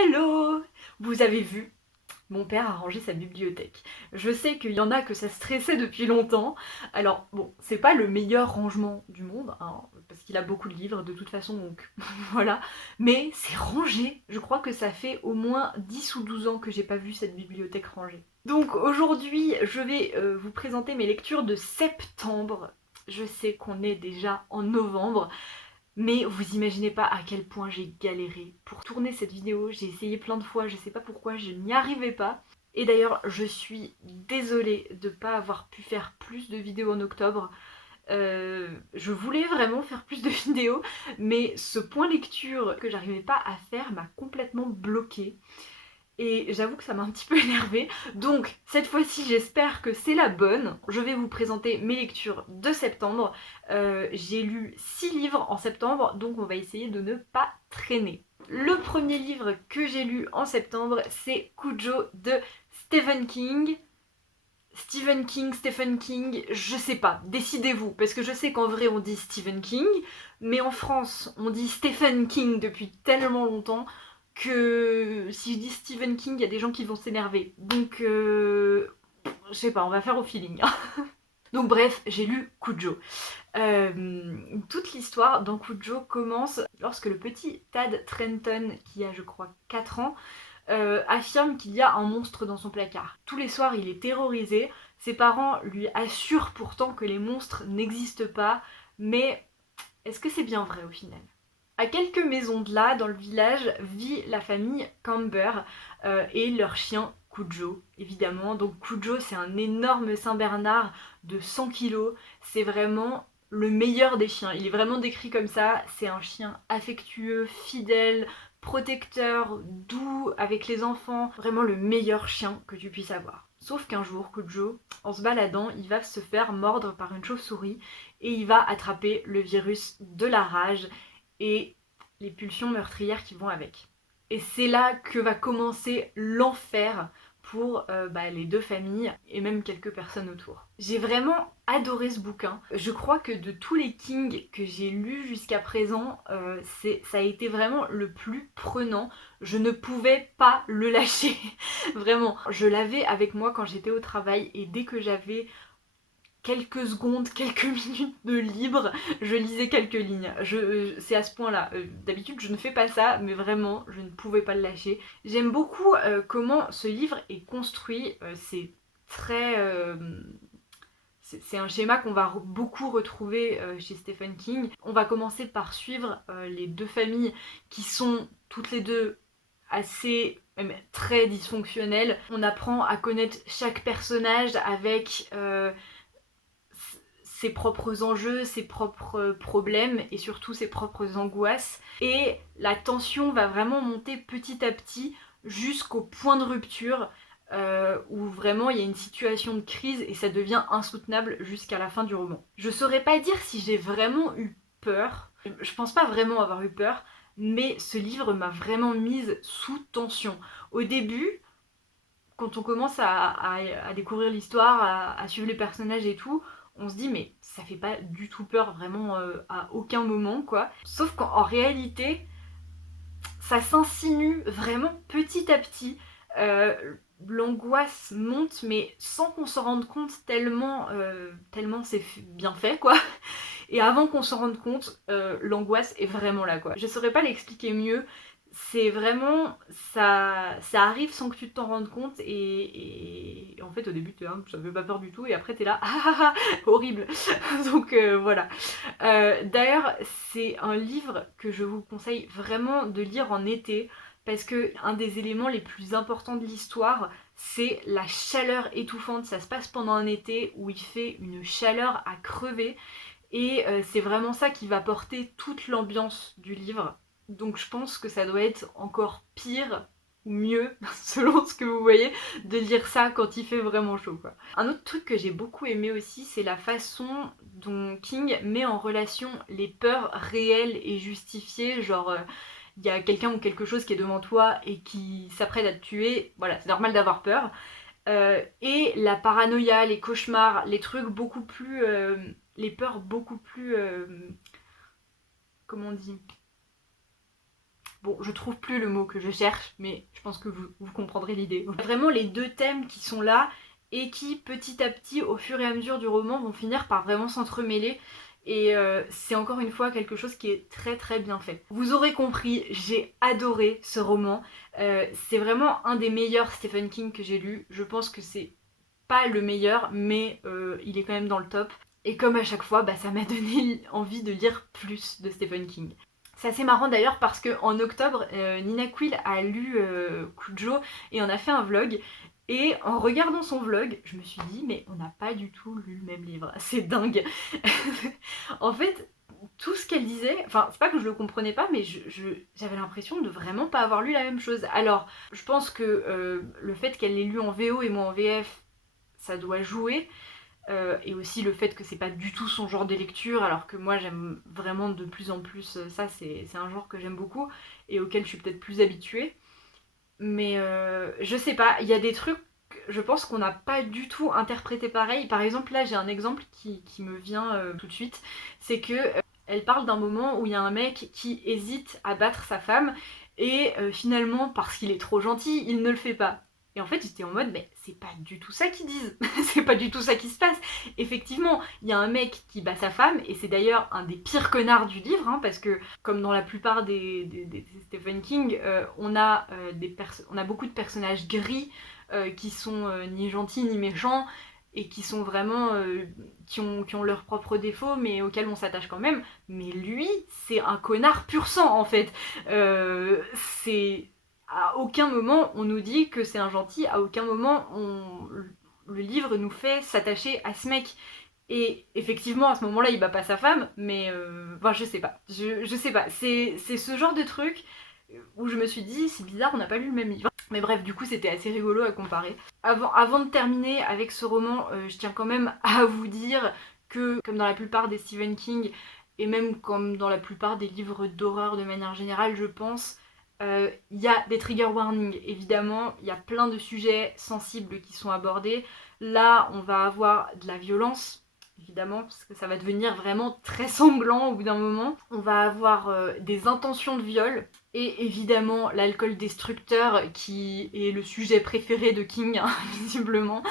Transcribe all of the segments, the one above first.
Hello! Vous avez vu, mon père a rangé sa bibliothèque. Je sais qu'il y en a que ça stressait depuis longtemps. Alors bon, c'est pas le meilleur rangement du monde, hein, parce qu'il a beaucoup de livres de toute façon, donc voilà. Mais c'est rangé. Je crois que ça fait au moins 10 ou 12 ans que j'ai pas vu cette bibliothèque rangée. Donc aujourd'hui, je vais vous présenter mes lectures de septembre. Je sais qu'on est déjà en novembre. Mais vous imaginez pas à quel point j'ai galéré pour tourner cette vidéo, j'ai essayé plein de fois, je sais pas pourquoi, je n'y arrivais pas. Et d'ailleurs, je suis désolée de pas avoir pu faire plus de vidéos en octobre. Je voulais vraiment faire plus de vidéos, mais ce point lecture que j'arrivais pas à faire m'a complètement bloquée. Et j'avoue que ça m'a un petit peu énervée. Donc cette fois-ci j'espère que c'est la bonne. Je vais vous présenter mes lectures de septembre. J'ai lu 6 livres en septembre, donc on va essayer de ne pas traîner. Le premier livre que j'ai lu en septembre, c'est Cujo de Stephen King. Stephen King, je sais pas, décidez-vous, parce que je sais qu'en vrai on dit Stephen King, mais en France on dit Stephen King depuis tellement longtemps que si je dis Stephen King, il y a des gens qui vont s'énerver. Donc, je sais pas, on va faire au feeling. Donc bref, j'ai lu Cujo. Toute l'histoire dans Cujo commence lorsque le petit Tad Trenton, qui a je crois 4 ans, affirme qu'il y a un monstre dans son placard. Tous les soirs, il est terrorisé. Ses parents lui assurent pourtant que les monstres n'existent pas, mais est-ce que c'est bien vrai au final ? À quelques maisons de là, dans le village, vit la famille Camber et leur chien Cujo, évidemment. Donc Cujo, c'est un énorme Saint-Bernard de 100 kilos. C'est vraiment le meilleur des chiens. Il est vraiment décrit comme ça. C'est un chien affectueux, fidèle, protecteur, doux avec les enfants. Vraiment le meilleur chien que tu puisses avoir. Sauf qu'un jour, Cujo, en se baladant, il va se faire mordre par une chauve-souris et il va attraper le virus de la rage et les pulsions meurtrières qui vont avec. Et c'est là que va commencer l'enfer pour les deux familles et même quelques personnes autour. J'ai vraiment adoré ce bouquin. Je crois que de tous les King que j'ai lus jusqu'à présent, ça a été vraiment le plus prenant. Je ne pouvais pas le lâcher. Vraiment. Je l'avais avec moi quand j'étais au travail et dès que j'avais quelques secondes, quelques minutes de libre, je lisais quelques lignes. C'est à ce point-là. D'habitude, je ne fais pas ça, mais vraiment, je ne pouvais pas le lâcher. J'aime beaucoup comment ce livre est construit. C'est très... c'est un schéma qu'on va beaucoup retrouver chez Stephen King. On va commencer par suivre les deux familles qui sont toutes les deux assez, même très dysfonctionnelles. On apprend à connaître chaque personnage avec ses propres enjeux, ses propres problèmes et surtout ses propres angoisses. Et la tension va vraiment monter petit à petit jusqu'au point de rupture où vraiment il y a une situation de crise et ça devient insoutenable jusqu'à la fin du roman. Je saurais pas dire si j'ai vraiment eu peur, je pense pas vraiment avoir eu peur, mais ce livre m'a vraiment mise sous tension. Au début, quand on commence à découvrir l'histoire, à suivre les personnages et tout, on se dit mais ça fait pas du tout peur vraiment à aucun moment quoi. Sauf qu'en réalité, ça s'insinue vraiment petit à petit. L'angoisse monte mais sans qu'on s'en rende compte tellement c'est bien fait quoi. Et avant qu'on s'en rende compte, l'angoisse est vraiment là quoi. Je saurais pas l'expliquer mieux. C'est vraiment, ça arrive sans que tu t'en rendes compte et en fait au début t'es là, ça fait pas peur du tout et après t'es là, ah, horrible. Donc voilà. D'ailleurs c'est un livre que je vous conseille vraiment de lire en été parce que un des éléments les plus importants de l'histoire c'est la chaleur étouffante. Ça se passe pendant un été où il fait une chaleur à crever et c'est vraiment ça qui va porter toute l'ambiance du livre. Donc je pense que ça doit être encore pire ou mieux, selon ce que vous voyez, de lire ça quand il fait vraiment chaud quoi. Un autre truc que j'ai beaucoup aimé aussi, c'est la façon dont King met en relation les peurs réelles et justifiées, genre il y a quelqu'un ou quelque chose qui est devant toi et qui s'apprête à te tuer, voilà, c'est normal d'avoir peur. Et la paranoïa, les cauchemars, les trucs beaucoup plus... les peurs beaucoup plus... comment on dit ? Bon, je trouve plus le mot que je cherche, mais je pense que vous comprendrez l'idée. Vraiment les deux thèmes qui sont là et qui petit à petit, au fur et à mesure du roman, vont finir par vraiment s'entremêler. Et c'est encore une fois quelque chose qui est très très bien fait. Vous aurez compris, j'ai adoré ce roman. C'est vraiment un des meilleurs Stephen King que j'ai lu. Je pense que c'est pas le meilleur, mais il est quand même dans le top. Et comme à chaque fois, bah, ça m'a donné envie de lire plus de Stephen King. C'est assez marrant d'ailleurs parce qu'en octobre, Nina Quill a lu Cujo et on a fait un vlog. Et en regardant son vlog, je me suis dit, mais on n'a pas du tout lu le même livre. C'est dingue. En fait, tout ce qu'elle disait, enfin, c'est pas que je le comprenais pas, mais j'avais l'impression de vraiment pas avoir lu la même chose. Alors, je pense que le fait qu'elle l'ait lu en VO et moi en VF, ça doit jouer. Et aussi le fait que c'est pas du tout son genre de lecture, alors que moi j'aime vraiment de plus en plus ça, c'est un genre que j'aime beaucoup et auquel je suis peut-être plus habituée. Mais je sais pas, il y a des trucs, je pense qu'on n'a pas du tout interprété pareil. Par exemple, là j'ai un exemple qui me vient tout de suite, c'est que elle parle d'un moment où il y a un mec qui hésite à battre sa femme et finalement, parce qu'il est trop gentil, il ne le fait pas. Et en fait, j'étais en mode, mais c'est pas du tout ça qu'ils disent, c'est pas du tout ça qui se passe. Effectivement, il y a un mec qui bat sa femme, et c'est d'ailleurs un des pires connards du livre, hein, parce que, comme dans la plupart des Stephen King, on a beaucoup de personnages gris qui sont ni gentils ni méchants, et qui sont vraiment qui ont leurs propres défauts mais auxquels on s'attache quand même. Mais lui, c'est un connard pur sang en fait. C'est à aucun moment on nous dit que c'est un gentil, à aucun moment le livre nous fait s'attacher à ce mec. Et effectivement, à ce moment-là, il bat pas sa femme, mais enfin, je sais pas. Je sais pas. C'est ce genre de truc où je me suis dit, c'est bizarre, on n'a pas lu le même livre. Mais bref, du coup, c'était assez rigolo à comparer. Avant de terminer avec ce roman, je tiens quand même à vous dire que, comme dans la plupart des Stephen King, et même comme dans la plupart des livres d'horreur de manière générale, je pense, il y a des trigger warnings, évidemment, il y a plein de sujets sensibles qui sont abordés. Là, on va avoir de la violence, évidemment, parce que ça va devenir vraiment très sanglant au bout d'un moment. On va avoir des intentions de viol, et évidemment l'alcool destructeur, qui est le sujet préféré de King, hein, visiblement,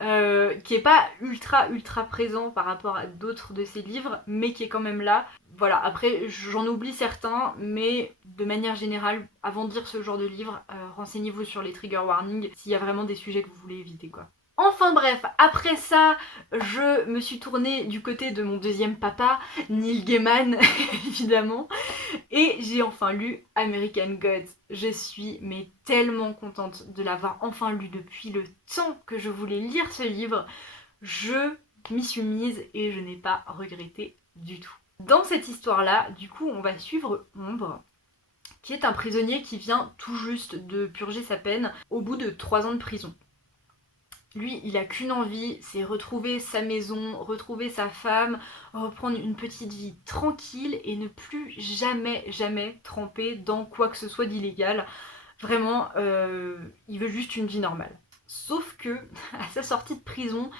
qui est pas ultra présent par rapport à d'autres de ses livres, mais qui est quand même là. Voilà, après j'en oublie certains, mais de manière générale, avant de lire ce genre de livre, renseignez-vous sur les trigger warnings, s'il y a vraiment des sujets que vous voulez éviter, quoi. Enfin bref, après ça, je me suis tournée du côté de mon deuxième papa, Neil Gaiman, évidemment, et j'ai enfin lu American Gods. Je suis mais tellement contente de l'avoir enfin lu depuis le temps que je voulais lire ce livre. Je m'y suis mise et je n'ai pas regretté du tout. Dans cette histoire-là, du coup, on va suivre Ombre, qui est un prisonnier qui vient tout juste de purger sa peine au bout de 3 ans de prison. Lui, il a qu'une envie, c'est retrouver sa maison, retrouver sa femme, reprendre une petite vie tranquille et ne plus jamais tremper dans quoi que ce soit d'illégal. Vraiment, il veut juste une vie normale. Sauf que, à sa sortie de prison,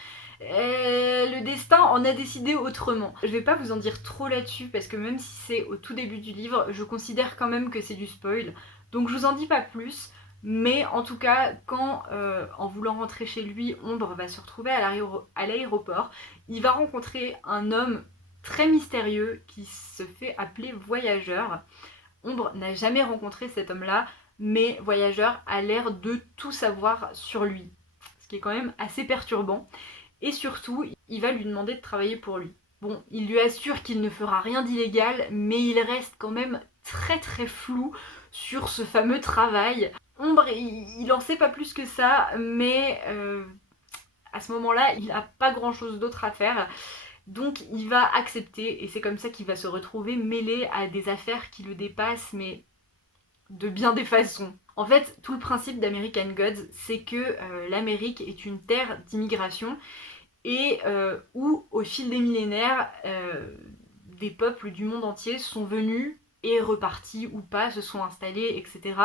le destin en a décidé autrement. Je vais pas vous en dire trop là-dessus parce que même si c'est au tout début du livre, je considère quand même que c'est du spoil. Donc je vous en dis pas plus. Mais en tout cas, quand en voulant rentrer chez lui, Ombre va se retrouver à l'aéroport, il va rencontrer un homme très mystérieux qui se fait appeler Voyageur. Ombre n'a jamais rencontré cet homme-là, mais Voyageur a l'air de tout savoir sur lui, ce qui est quand même assez perturbant. Et surtout, il va lui demander de travailler pour lui. Bon, il lui assure qu'il ne fera rien d'illégal, mais il reste quand même très flou sur ce fameux travail. Ombre, il en sait pas plus que ça, mais à ce moment-là, il n'a pas grand-chose d'autre à faire. Donc il va accepter, et c'est comme ça qu'il va se retrouver mêlé à des affaires qui le dépassent, mais de bien des façons. En fait, tout le principe d'American Gods, c'est que l'Amérique est une terre d'immigration, et où, au fil des millénaires, des peuples du monde entier sont venus et repartis ou pas, se sont installés, etc.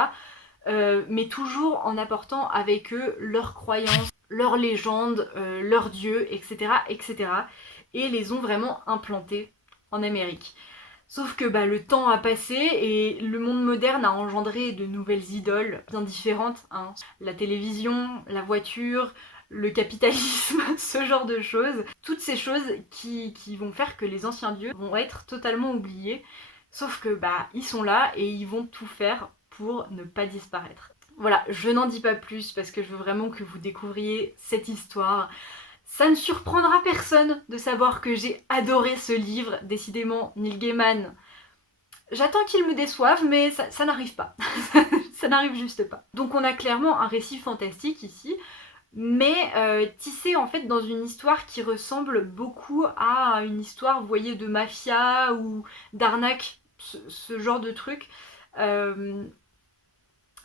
Mais toujours en apportant avec eux leurs croyances, leurs légendes, leurs dieux, etc., etc. Et les ont vraiment implantés en Amérique. Sauf que le temps a passé et le monde moderne a engendré de nouvelles idoles bien différentes, hein. La télévision, la voiture, le capitalisme, ce genre de choses. Toutes ces choses qui vont faire que les anciens dieux vont être totalement oubliés. Sauf que ils sont là et ils vont tout faire pour ne pas disparaître. Voilà, je n'en dis pas plus parce que je veux vraiment que vous découvriez cette histoire. Ça ne surprendra personne de savoir que j'ai adoré ce livre. Décidément, Neil Gaiman, j'attends qu'il me déçoive, mais ça n'arrive pas. Ça n'arrive juste pas. Donc on a clairement un récit fantastique ici, mais tissé en fait dans une histoire qui ressemble beaucoup à une histoire, vous voyez, de mafia ou d'arnaque, ce genre de truc.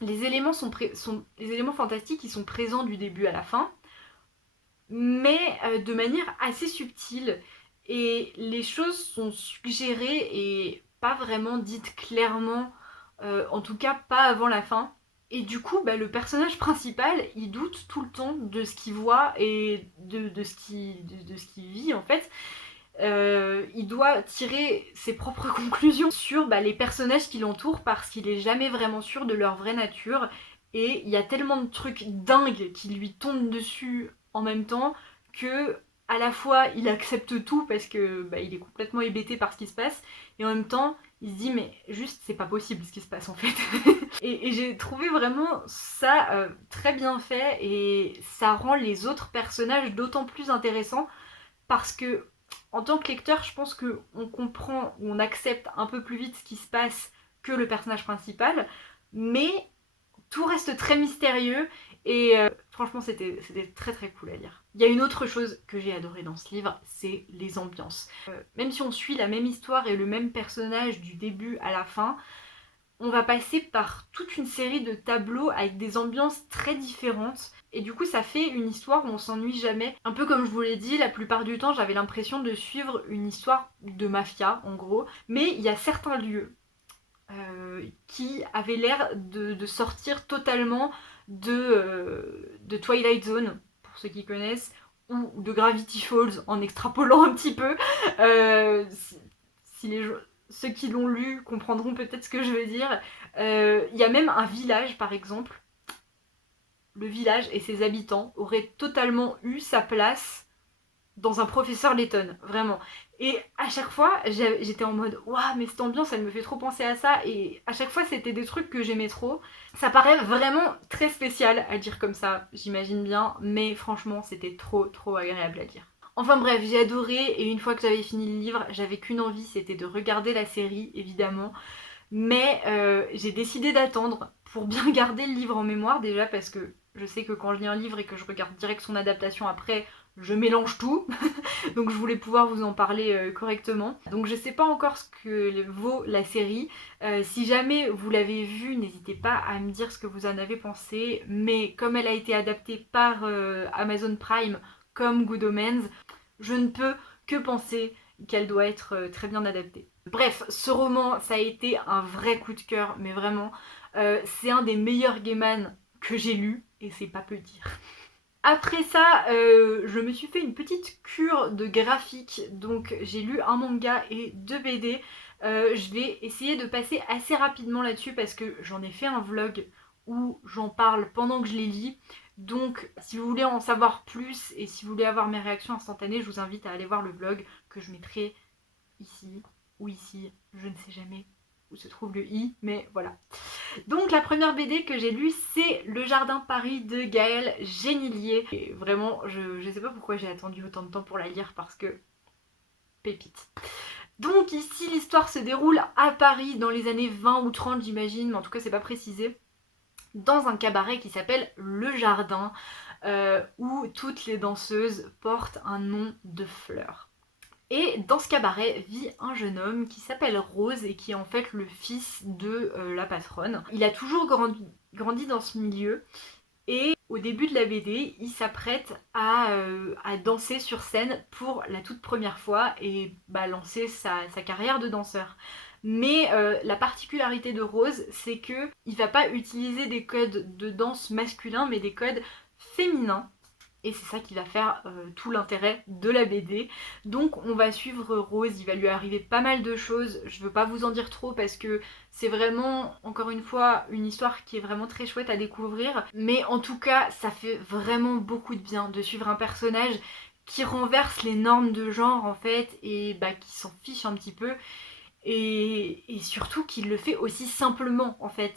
Les éléments les éléments fantastiques, ils sont présents du début à la fin, mais de manière assez subtile. Et les choses sont suggérées et pas vraiment dites clairement, en tout cas pas avant la fin. Et du coup, le personnage principal, il doute tout le temps de ce qu'il voit et de ce qu'il vit en fait. Il doit tirer ses propres conclusions sur les personnages qui l'entourent parce qu'il est jamais vraiment sûr de leur vraie nature. Et il y a tellement de trucs dingues qui lui tombent dessus en même temps que à la fois il accepte tout parce que il est complètement hébété par ce qui se passe et en même temps il se dit mais juste c'est pas possible ce qui se passe en fait. et j'ai trouvé vraiment ça très bien fait et ça rend les autres personnages d'autant plus intéressants parce que en tant que lecteur je pense qu'on comprend ou on accepte un peu plus vite ce qui se passe que le personnage principal, mais tout reste très mystérieux et franchement c'était très très cool à lire. Il y a une autre chose que j'ai adoré dans ce livre, c'est les ambiances. Même si on suit la même histoire et le même personnage du début à la fin, on va passer par toute une série de tableaux avec des ambiances très différentes. Et du coup ça fait une histoire où on s'ennuie jamais. Un peu comme je vous l'ai dit, la plupart du temps j'avais l'impression de suivre une histoire de mafia en gros. Mais il y a certains lieux qui avait l'air de sortir totalement de Twilight Zone, pour ceux qui connaissent, ou de Gravity Falls en extrapolant un petit peu. Si ceux qui l'ont lu comprendront peut-être ce que je veux dire. Il y a même un village par exemple. Le village et ses habitants auraient totalement eu sa place dans un professeur Layton, vraiment. Et à chaque fois, j'étais en mode waouh, mais cette ambiance, elle me fait trop penser à ça. Et à chaque fois, c'était des trucs que j'aimais trop. Ça paraît vraiment très spécial à dire comme ça, j'imagine bien, mais franchement, c'était trop trop agréable à lire. Enfin bref, j'ai adoré et une fois que j'avais fini le livre, j'avais qu'une envie, c'était de regarder la série, évidemment. Mais j'ai décidé d'attendre pour bien garder le livre en mémoire déjà parce que je sais que quand je lis un livre et que je regarde direct son adaptation après, je mélange tout. Donc je voulais pouvoir vous en parler correctement. Donc je sais pas encore ce que vaut la série. Si jamais vous l'avez vue, n'hésitez pas à me dire ce que vous en avez pensé. Mais comme elle a été adaptée par Amazon Prime comme Good Omens, je ne peux que penser qu'elle doit être très bien adaptée. Bref, ce roman, ça a été un vrai coup de cœur, mais vraiment, c'est un des meilleurs Gaiman que j'ai lu, et c'est pas peu dire. Après ça, je me suis fait une petite cure de graphique, donc j'ai lu un manga et 2 BD. Je vais essayer de passer assez rapidement là-dessus parce que j'en ai fait un vlog où j'en parle pendant que je les lis. Donc si vous voulez en savoir plus et si vous voulez avoir mes réactions instantanées, je vous invite à aller voir le vlog que je mettrai ici ou ici, je ne sais jamais où se trouve le i, mais voilà. Donc la première BD que j'ai lue, c'est Le Jardin Paris de Gaël Génillier. Et vraiment, je sais pas pourquoi j'ai attendu autant de temps pour la lire parce que pépite. Donc ici l'histoire se déroule à Paris dans les années 20 ou 30 j'imagine, mais en tout cas c'est pas précisé. Dans un cabaret qui s'appelle Le Jardin, où toutes les danseuses portent un nom de fleur. Et dans ce cabaret vit un jeune homme qui s'appelle Rose et qui est en fait le fils de la patronne. Il a toujours grandi dans ce milieu et au début de la BD, il s'apprête à danser sur scène pour la toute première fois et lancer sa carrière de danseur. Mais la particularité de Rose, c'est que il va pas utiliser des codes de danse masculins mais des codes féminins. Et c'est ça qui va faire tout l'intérêt de la BD. Donc on va suivre Rose, il va lui arriver pas mal de choses. Je veux pas vous en dire trop parce que c'est vraiment, encore une fois, une histoire qui est vraiment très chouette à découvrir. Mais en tout cas, ça fait vraiment beaucoup de bien de suivre un personnage qui renverse les normes de genre en fait et bah, qui s'en fiche un petit peu. Et surtout qui le fait aussi simplement en fait,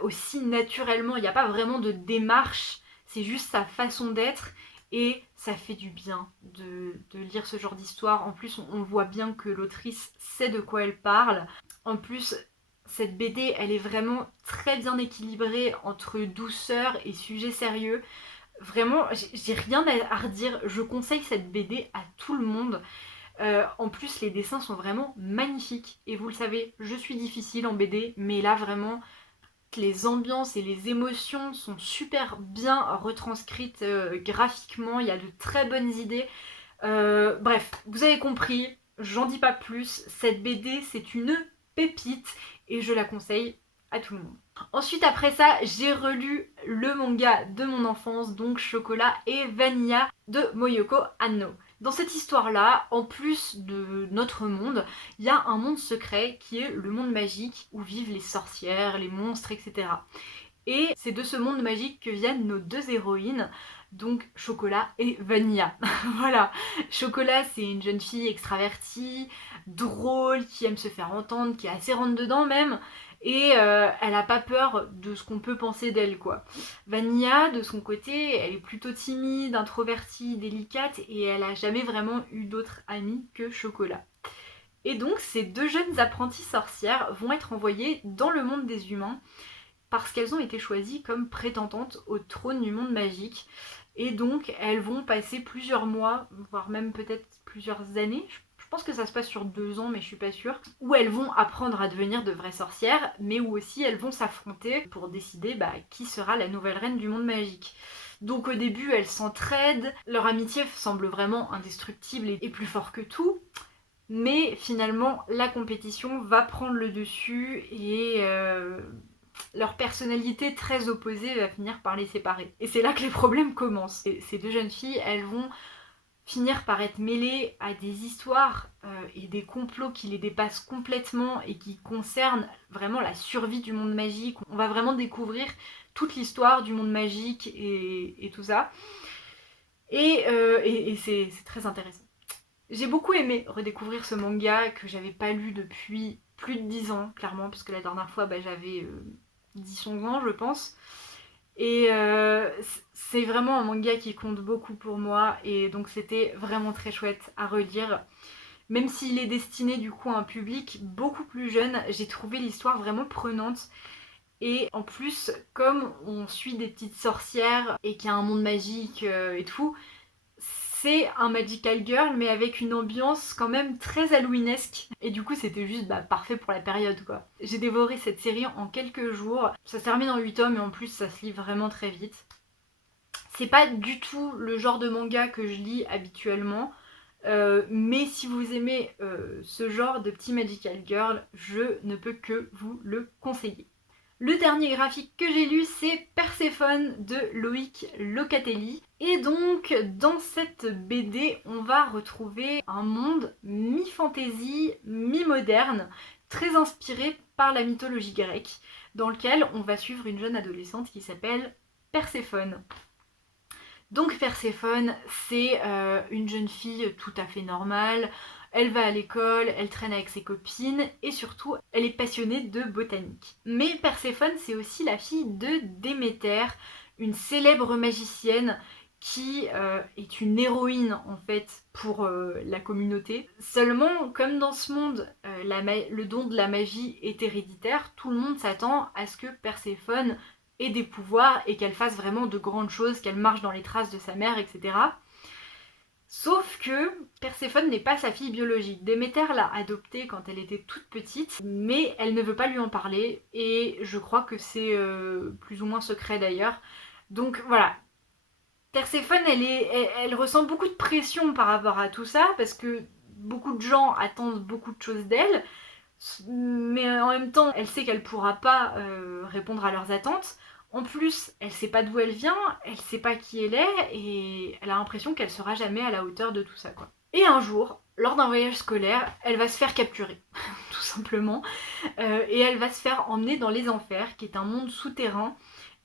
aussi naturellement. Il n'y a pas vraiment de démarche, c'est juste sa façon d'être et ça fait du bien de lire ce genre d'histoire. En plus, on voit bien que l'autrice sait de quoi elle parle. En plus, cette BD, elle est vraiment très bien équilibrée entre douceur et sujet sérieux. Vraiment, j'ai rien à redire. Je conseille cette BD à tout le monde. En plus, les dessins sont vraiment magnifiques. Et vous le savez, je suis difficile en BD, mais là vraiment, les ambiances et les émotions sont super bien retranscrites graphiquement. Il y a de très bonnes idées. Bref, vous avez compris, j'en dis pas plus. Cette BD, c'est une pépite et je la conseille à tout le monde. Ensuite, après ça, j'ai relu le manga de mon enfance, donc Chocolat et Vanilla de Moyoko Anno. Dans cette histoire-là, en plus de notre monde, il y a un monde secret qui est le monde magique où vivent les sorcières, les monstres, etc. Et c'est de ce monde magique que viennent nos deux héroïnes, donc Chocolat et Vanilla. Voilà, Chocolat c'est une jeune fille extravertie, drôle, qui aime se faire entendre, qui est assez rentre-dedans même, et elle a pas peur de ce qu'on peut penser d'elle quoi. Vanilla de son côté, elle est plutôt timide, introvertie, délicate, et elle a jamais vraiment eu d'autres amis que Chocolat. Et donc ces deux jeunes apprenties sorcières vont être envoyées dans le monde des humains parce qu'elles ont été choisies comme prétendantes au trône du monde magique. Et donc elles vont passer plusieurs mois, voire même peut-être plusieurs années, je pense que ça se passe sur 2 ans mais je suis pas sûre, où elles vont apprendre à devenir de vraies sorcières, mais où aussi elles vont s'affronter pour décider qui sera la nouvelle reine du monde magique. Donc au début elles s'entraident, leur amitié semble vraiment indestructible et plus fort que tout, mais finalement la compétition va prendre le dessus et leur personnalité très opposée va finir par les séparer. Et c'est là que les problèmes commencent. Et ces deux jeunes filles, elles vont finir par être mêlées à des histoires et des complots qui les dépassent complètement et qui concernent vraiment la survie du monde magique. On va vraiment découvrir toute l'histoire du monde magique et tout ça. Et c'est très intéressant. J'ai beaucoup aimé redécouvrir ce manga que j'avais pas lu depuis plus de 10 ans, clairement, puisque la dernière fois j'avais 10-11 ans, je pense. Et c'est vraiment un manga qui compte beaucoup pour moi, et donc c'était vraiment très chouette à relire. Même s'il est destiné du coup à un public beaucoup plus jeune, j'ai trouvé l'histoire vraiment prenante. Et en plus, comme on suit des petites sorcières et qu'il y a un monde magique et tout, c'est un Magical Girl mais avec une ambiance quand même très halloweenesque. Et du coup c'était juste parfait pour la période quoi. J'ai dévoré cette série en quelques jours. Ça se termine en 8 tomes et en plus ça se lit vraiment très vite. C'est pas du tout le genre de manga que je lis habituellement. Mais si vous aimez ce genre de petit Magical Girl, je ne peux que vous le conseiller. Le dernier graphique que j'ai lu, c'est Perséphone de Loïc Locatelli. Et donc, dans cette BD, on va retrouver un monde mi-fantasy, mi-moderne, très inspiré par la mythologie grecque, dans lequel on va suivre une jeune adolescente qui s'appelle Perséphone. Donc Perséphone, c'est une jeune fille tout à fait normale. Elle va à l'école, elle traîne avec ses copines et surtout, elle est passionnée de botanique. Mais Perséphone, c'est aussi la fille de Déméter, une célèbre magicienne qui est une héroïne en fait pour la communauté. Seulement, comme dans ce monde, le don de la magie est héréditaire, tout le monde s'attend à ce que Perséphone ait des pouvoirs et qu'elle fasse vraiment de grandes choses, qu'elle marche dans les traces de sa mère, etc. Sauf que Perséphone n'est pas sa fille biologique. Déméter l'a adoptée quand elle était toute petite, mais elle ne veut pas lui en parler, et je crois que c'est plus ou moins secret d'ailleurs. Donc voilà. Perséphone, elle ressent beaucoup de pression par rapport à tout ça, parce que beaucoup de gens attendent beaucoup de choses d'elle, mais en même temps, elle sait qu'elle pourra pas répondre à leurs attentes. En plus, elle sait pas d'où elle vient, elle sait pas qui elle est, et elle a l'impression qu'elle sera jamais à la hauteur de tout ça, quoi. Et un jour, lors d'un voyage scolaire, elle va se faire capturer, tout simplement, et elle va se faire emmener dans les enfers, qui est un monde souterrain,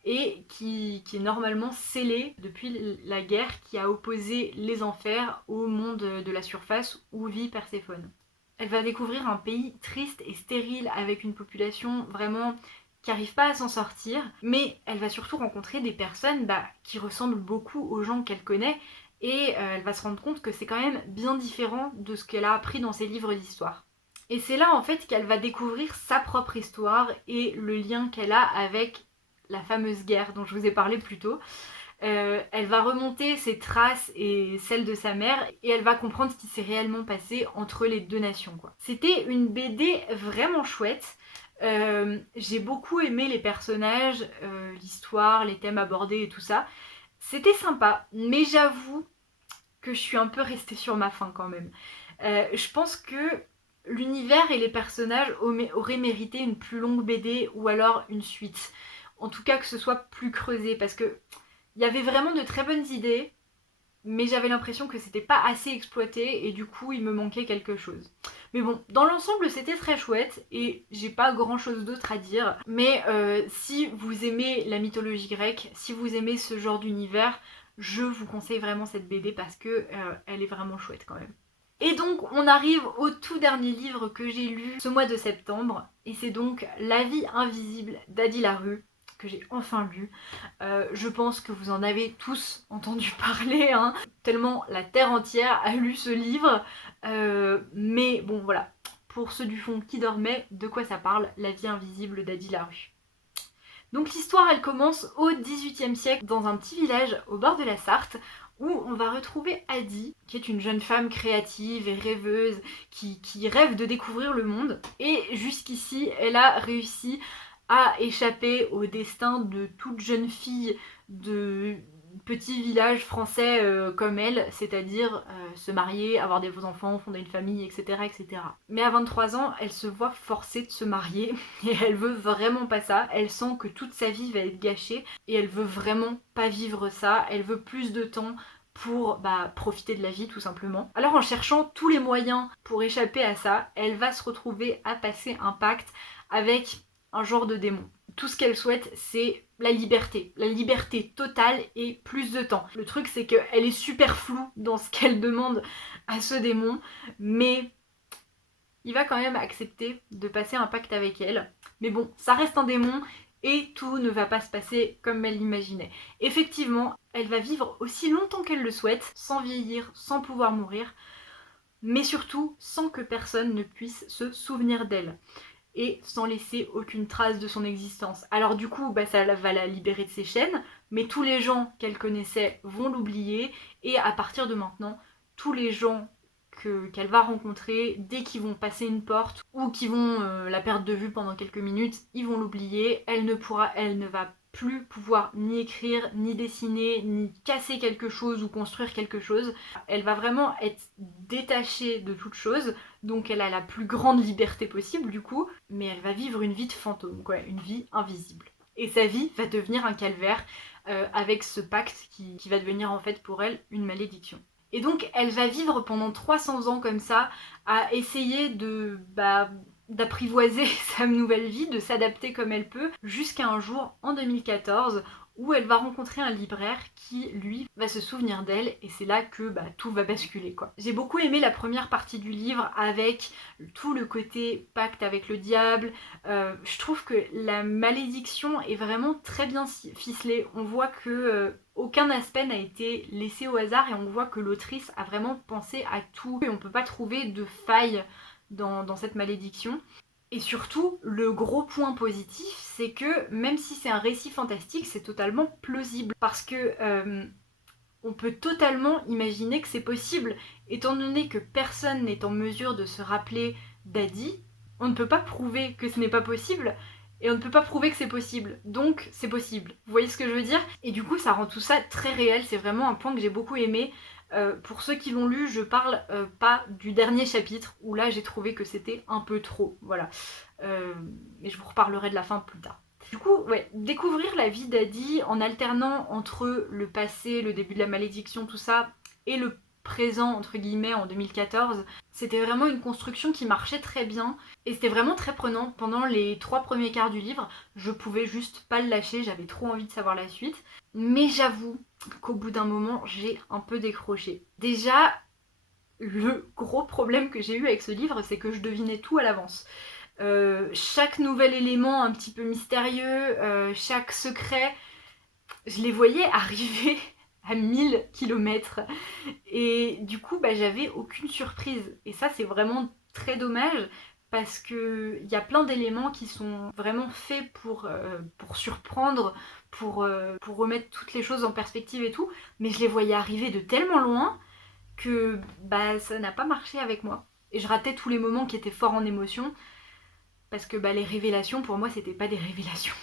et qui est normalement scellé depuis la guerre qui a opposé les enfers au monde de la surface où vit Perséphone. Elle va découvrir un pays triste et stérile avec une population vraiment qui n'arrive pas à s'en sortir, mais elle va surtout rencontrer des personnes qui ressemblent beaucoup aux gens qu'elle connaît, et elle va se rendre compte que c'est quand même bien différent de ce qu'elle a appris dans ses livres d'histoire. Et c'est là en fait qu'elle va découvrir sa propre histoire et le lien qu'elle a avec la fameuse guerre dont je vous ai parlé plus tôt. Elle va remonter ses traces et celles de sa mère, et elle va comprendre ce qui s'est réellement passé entre les deux nations, quoi. C'était une BD vraiment chouette. J'ai beaucoup aimé les personnages, l'histoire, les thèmes abordés et tout ça. C'était sympa, mais j'avoue que je suis un peu restée sur ma faim quand même. Je pense que l'univers et les personnages auraient mérité une plus longue BD ou alors une suite. En tout cas que ce soit plus creusé, parce que il y avait vraiment de très bonnes idées, mais j'avais l'impression que c'était pas assez exploité et du coup il me manquait quelque chose. Mais bon, dans l'ensemble c'était très chouette et j'ai pas grand chose d'autre à dire. Mais si vous aimez la mythologie grecque, si vous aimez ce genre d'univers, je vous conseille vraiment cette BD parce que elle est vraiment chouette quand même. Et donc on arrive au tout dernier livre que j'ai lu ce mois de septembre, et c'est donc La vie invisible d'Adi Larue, que j'ai enfin lu. Je pense que vous en avez tous entendu parler, hein, tellement la terre entière a lu ce livre. Mais bon voilà, pour ceux du fond qui dormaient, de quoi ça parle? La vie invisible d'Adi Larue. Donc l'histoire elle commence au XVIIIe siècle dans un petit village au bord de la Sarthe, où on va retrouver Adi, qui est une jeune femme créative et rêveuse, qui rêve de découvrir le monde. Et jusqu'ici, elle a réussi à échapper au destin de toute jeune fille de petit village français comme elle, c'est-à-dire se marier, avoir des enfants, fonder une famille, etc., etc. Mais à 23 ans, elle se voit forcée de se marier et elle veut vraiment pas ça. Elle sent que toute sa vie va être gâchée et elle veut vraiment pas vivre ça. Elle veut plus de temps pour profiter de la vie tout simplement. Alors en cherchant tous les moyens pour échapper à ça, elle va se retrouver à passer un pacte avec un genre de démon. Tout ce qu'elle souhaite, c'est la liberté totale et plus de temps. Le truc, c'est qu'elle est super floue dans ce qu'elle demande à ce démon, mais il va quand même accepter de passer un pacte avec elle. Mais bon, ça reste un démon et tout ne va pas se passer comme elle l'imaginait. Effectivement, elle va vivre aussi longtemps qu'elle le souhaite, sans vieillir, sans pouvoir mourir, mais surtout sans que personne ne puisse se souvenir d'elle et sans laisser aucune trace de son existence. Alors du coup, ça va la libérer de ses chaînes, mais tous les gens qu'elle connaissait vont l'oublier, et à partir de maintenant, tous les gens qu'elle va rencontrer, dès qu'ils vont passer une porte ou qu'ils vont la perdre de vue pendant quelques minutes, ils vont l'oublier. Elle ne va plus pouvoir ni écrire, ni dessiner, ni casser quelque chose ou construire quelque chose. Elle va vraiment être détachée de toute chose, donc elle a la plus grande liberté possible du coup, mais elle va vivre une vie de fantôme, quoi, une vie invisible. Et sa vie va devenir un calvaire avec ce pacte qui va devenir en fait pour elle une malédiction. Et donc elle va vivre pendant 300 ans comme ça, à essayer d'apprivoiser sa nouvelle vie, de s'adapter comme elle peut, jusqu'à un jour, en 2014, où elle va rencontrer un libraire qui, lui, va se souvenir d'elle, et c'est là que tout va basculer, quoi. J'ai beaucoup aimé la première partie du livre, avec tout le côté pacte avec le diable. Je trouve que la malédiction est vraiment très bien ficelée. On voit que aucun aspect n'a été laissé au hasard, et on voit que l'autrice a vraiment pensé à tout, et on peut pas trouver de faille dans cette malédiction. Et surtout, le gros point positif, c'est que même si c'est un récit fantastique, c'est totalement plausible. Parce que on peut totalement imaginer que c'est possible. Étant donné que personne n'est en mesure de se rappeler d'Adi, on ne peut pas prouver que ce n'est pas possible, et on ne peut pas prouver que c'est possible. Donc c'est possible. Vous voyez ce que je veux dire? Et du coup, ça rend tout ça très réel. C'est vraiment un point que j'ai beaucoup aimé. Pour ceux qui l'ont lu, je parle pas du dernier chapitre, où là j'ai trouvé que c'était un peu trop, voilà. Mais je vous reparlerai de la fin plus tard. Du coup, ouais, découvrir la vie d'Adi en alternant entre le passé, le début de la malédiction, tout ça, et le présent, entre guillemets, en 2014, c'était vraiment une construction qui marchait très bien, et c'était vraiment très prenant. Pendant les 3 premiers quarts du livre, je pouvais juste pas le lâcher, j'avais trop envie de savoir la suite. Mais j'avoue qu'au bout d'un moment, j'ai un peu décroché. Déjà, le gros problème que j'ai eu avec ce livre, c'est que je devinais tout à l'avance. Chaque nouvel élément un petit peu mystérieux, chaque secret, je les voyais arriver à 1000 kilomètres. Et du coup, j'avais aucune surprise. Et ça, c'est vraiment très dommage parce qu'il y a plein d'éléments qui sont vraiment faits pour surprendre, pour remettre toutes les choses en perspective et tout. Mais je les voyais arriver de tellement loin que ça n'a pas marché avec moi. Et je ratais tous les moments qui étaient forts en émotion parce que les révélations, pour moi, c'était pas des révélations.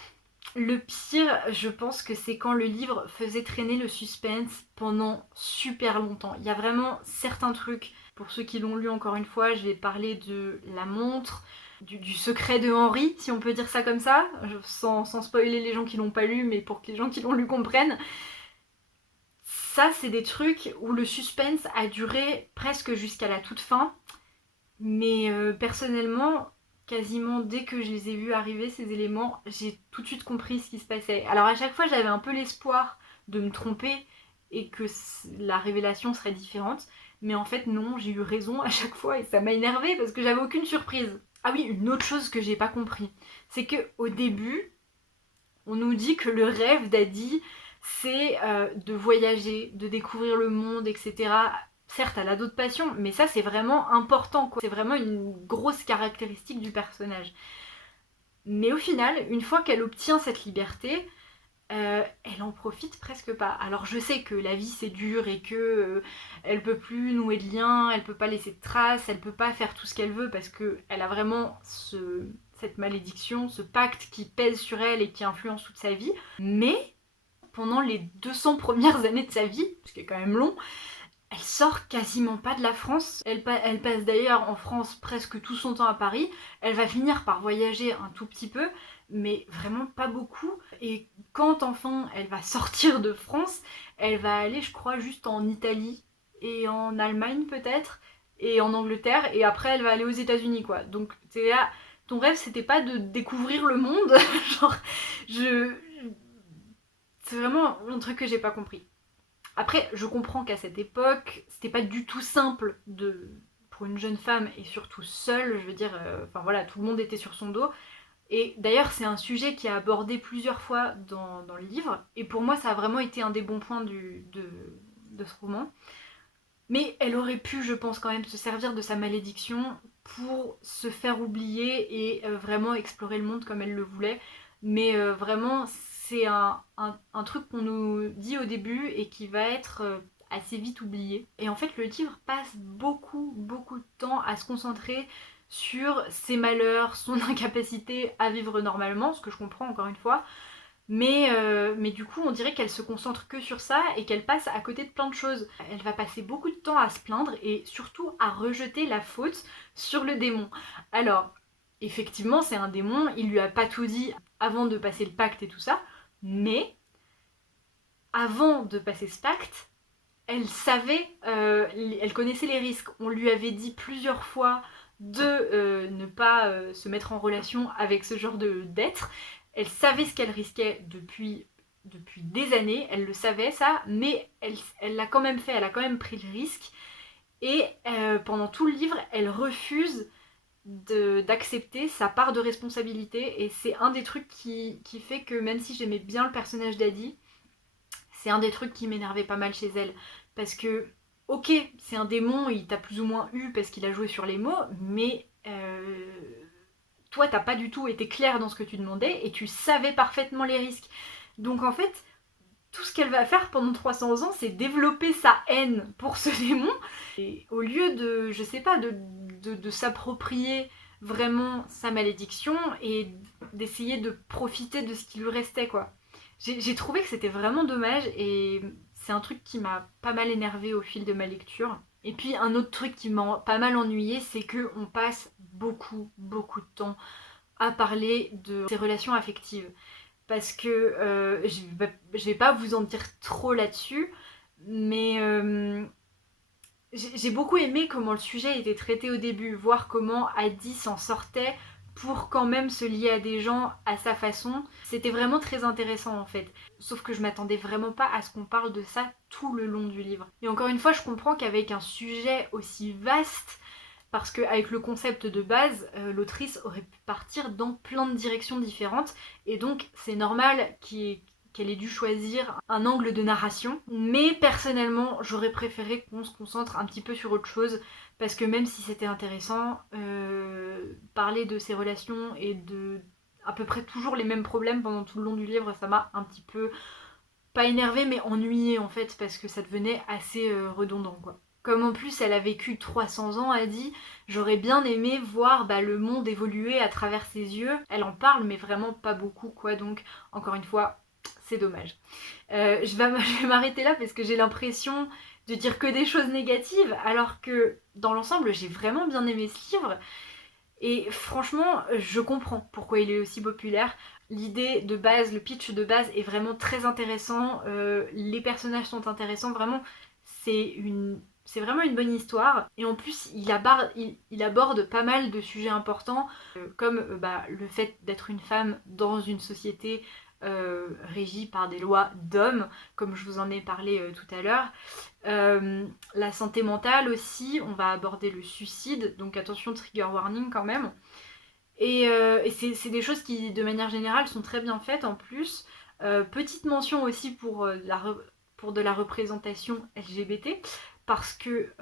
Le pire, je pense que c'est quand le livre faisait traîner le suspense pendant super longtemps. Il y a vraiment certains trucs, pour ceux qui l'ont lu encore une fois, je vais parler de la montre, du secret de Henri, si on peut dire ça comme ça, sans spoiler les gens qui l'ont pas lu, mais pour que les gens qui l'ont lu comprennent. Ça, c'est des trucs où le suspense a duré presque jusqu'à la toute fin, mais personnellement, quasiment dès que je les ai vus arriver, ces éléments, j'ai tout de suite compris ce qui se passait. Alors à chaque fois, j'avais un peu l'espoir de me tromper et que la révélation serait différente. Mais en fait, non, j'ai eu raison à chaque fois et ça m'a énervée parce que j'avais aucune surprise. Ah oui, une autre chose que j'ai pas compris, c'est que au début, on nous dit que le rêve d'Adi, c'est de voyager, de découvrir le monde, etc. Certes, elle a d'autres passions, mais ça c'est vraiment important, quoi. C'est vraiment une grosse caractéristique du personnage. Mais au final, une fois qu'elle obtient cette liberté, elle en profite presque pas. Alors je sais que la vie c'est dur et que elle peut plus nouer de liens, elle peut pas laisser de traces, elle peut pas faire tout ce qu'elle veut parce que elle a vraiment cette malédiction, ce pacte qui pèse sur elle et qui influence toute sa vie. Mais pendant les 200 premières années de sa vie, ce qui est quand même long, elle sort quasiment pas de la France. Elle passe d'ailleurs en France presque tout son temps à Paris. Elle va finir par voyager un tout petit peu, mais vraiment pas beaucoup. Et quand enfin elle va sortir de France, elle va aller, je crois, juste en Italie et en Allemagne peut-être, et en Angleterre, et après elle va aller aux États-Unis, quoi. Donc c'est là, ton rêve c'était pas de découvrir le monde, genre, je. C'est vraiment un truc que j'ai pas compris. Après, je comprends qu'à cette époque, c'était pas du tout simple pour une jeune femme et surtout seule, je veux dire, enfin voilà, tout le monde était sur son dos. Et d'ailleurs, c'est un sujet qui est abordé plusieurs fois dans le livre, et pour moi, ça a vraiment été un des bons points de ce roman. Mais elle aurait pu, je pense, quand même se servir de sa malédiction pour se faire oublier et vraiment explorer le monde comme elle le voulait. Mais vraiment, c'est un truc qu'on nous dit au début et qui va être assez vite oublié. Et en fait, le livre passe beaucoup, beaucoup de temps à se concentrer sur ses malheurs, son incapacité à vivre normalement, ce que je comprends encore une fois, mais du coup, on dirait qu'elle se concentre que sur ça et qu'elle passe à côté de plein de choses. Elle va passer beaucoup de temps à se plaindre et surtout à rejeter la faute sur le démon. Alors, effectivement, c'est un démon, il lui a pas tout dit avant de passer le pacte et tout ça, mais avant de passer ce pacte, elle savait, elle connaissait les risques. On lui avait dit plusieurs fois de ne pas se mettre en relation avec ce genre d'être. Elle savait ce qu'elle risquait depuis des années, elle le savait ça, mais elle l'a quand même fait, elle a quand même pris le risque. Et pendant tout le livre, elle refuse d'accepter sa part de responsabilité. Et c'est un des trucs qui fait que même si j'aimais bien le personnage d'Adi, c'est un des trucs qui m'énervait pas mal chez elle. Parce que, ok, c'est un démon, il t'a plus ou moins eu parce qu'il a joué sur les mots, mais toi, t'as pas du tout été clair dans ce que tu demandais et tu savais parfaitement les risques. Donc en fait, tout ce qu'elle va faire pendant 300 ans, c'est développer sa haine pour ce démon. Et au lieu de, je sais pas, de s'approprier vraiment sa malédiction et d'essayer de profiter de ce qui lui restait, quoi. J'ai trouvé que c'était vraiment dommage et c'est un truc qui m'a pas mal énervé au fil de ma lecture. Et puis un autre truc qui m'a pas mal ennuyé, c'est qu'on passe beaucoup, beaucoup de temps à parler de ses relations affectives. parce que je vais pas vous en dire trop là-dessus, mais j'ai beaucoup aimé comment le sujet était traité au début, voir comment Adi s'en sortait pour quand même se lier à des gens à sa façon. C'était vraiment très intéressant en fait. Sauf que je m'attendais vraiment pas à ce qu'on parle de ça tout le long du livre. Et encore une fois, je comprends qu'avec un sujet aussi vaste, parce qu'avec le concept de base, l'autrice aurait pu partir dans plein de directions différentes, et donc c'est normal qu'elle ait dû choisir un angle de narration. Mais personnellement, j'aurais préféré qu'on se concentre un petit peu sur autre chose, parce que même si c'était intéressant, parler de ses relations et de à peu près toujours les mêmes problèmes pendant tout le long du livre, ça m'a un petit peu, pas énervé mais ennuyé en fait, parce que ça devenait assez redondant quoi. Comme en plus elle a vécu 300 ans, a dit, j'aurais bien aimé voir le monde évoluer à travers ses yeux. Elle en parle mais vraiment pas beaucoup quoi, donc encore une fois, c'est dommage. Je vais m'arrêter là parce que j'ai l'impression de dire que des choses négatives, alors que dans l'ensemble j'ai vraiment bien aimé ce livre. Et franchement, je comprends pourquoi il est aussi populaire. L'idée de base, le pitch de base est vraiment très intéressant. Les personnages sont intéressants. Vraiment, c'est vraiment une bonne histoire. Et en plus, il aborde pas mal de sujets importants, comme le fait d'être une femme dans une société régie par des lois d'hommes, comme je vous en ai parlé tout à l'heure. La santé mentale aussi, on va aborder le suicide, donc attention, trigger warning quand même. Et c'est des choses qui, de manière générale, sont très bien faites en plus. Petite mention aussi pour de la représentation LGBT, parce que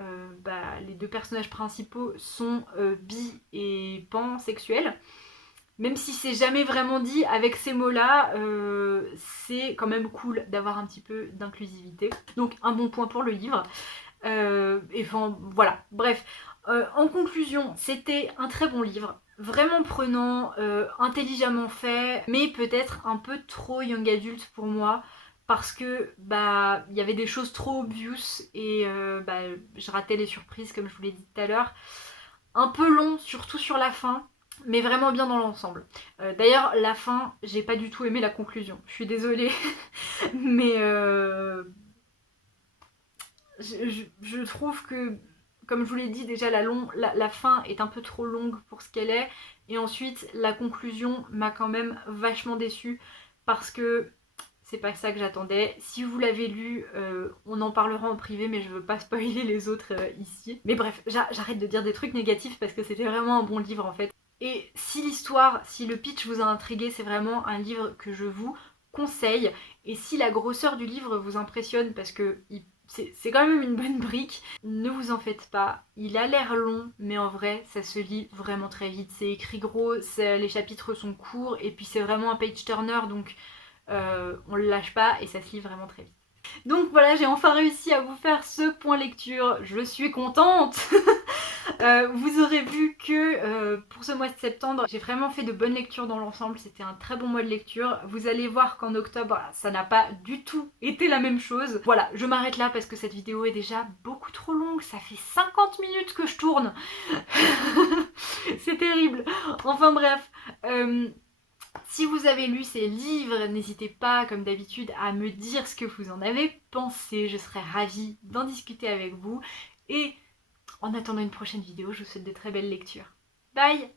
les deux personnages principaux sont bi et pansexuels. Même si c'est jamais vraiment dit avec ces mots-là, c'est quand même cool d'avoir un petit peu d'inclusivité. Donc un bon point pour le livre. Et enfin voilà, bref. En conclusion, c'était un très bon livre, vraiment prenant, intelligemment fait, mais peut-être un peu trop young adulte pour moi, parce que il y avait des choses trop obvious et je ratais les surprises comme je vous l'ai dit tout à l'heure. Un peu long, surtout sur la fin, mais vraiment bien dans l'ensemble. D'ailleurs, la fin, j'ai pas du tout aimé la conclusion. Je suis désolée, mais je trouve que, comme je vous l'ai dit déjà, la fin est un peu trop longue pour ce qu'elle est. Et ensuite, la conclusion m'a quand même vachement déçue, parce que c'est pas ça que j'attendais. Si vous l'avez lu, on en parlera en privé, mais je veux pas spoiler les autres ici. Mais bref, j'arrête de dire des trucs négatifs parce que c'était vraiment un bon livre en fait. Et si l'histoire, si le pitch vous a intrigué, c'est vraiment un livre que je vous conseille. Et si la grosseur du livre vous impressionne, parce que c'est quand même une bonne brique, ne vous en faites pas. Il a l'air long, mais en vrai, ça se lit vraiment très vite. C'est écrit gros, les chapitres sont courts, et puis c'est vraiment un page turner, donc on le lâche pas et ça se lit vraiment très vite. Donc voilà, j'ai enfin réussi à vous faire ce point lecture, je suis contente. Vous aurez vu que pour ce mois de septembre, j'ai vraiment fait de bonnes lectures dans l'ensemble, c'était un très bon mois de lecture. Vous allez voir qu'en octobre, ça n'a pas du tout été la même chose. Voilà, je m'arrête là parce que cette vidéo est déjà beaucoup trop longue, ça fait 50 minutes que je tourne. C'est terrible. Enfin bref, si vous avez lu ces livres, n'hésitez pas, comme d'habitude, à me dire ce que vous en avez pensé. Je serais ravie d'en discuter avec vous. Et en attendant une prochaine vidéo, je vous souhaite de très belles lectures. Bye!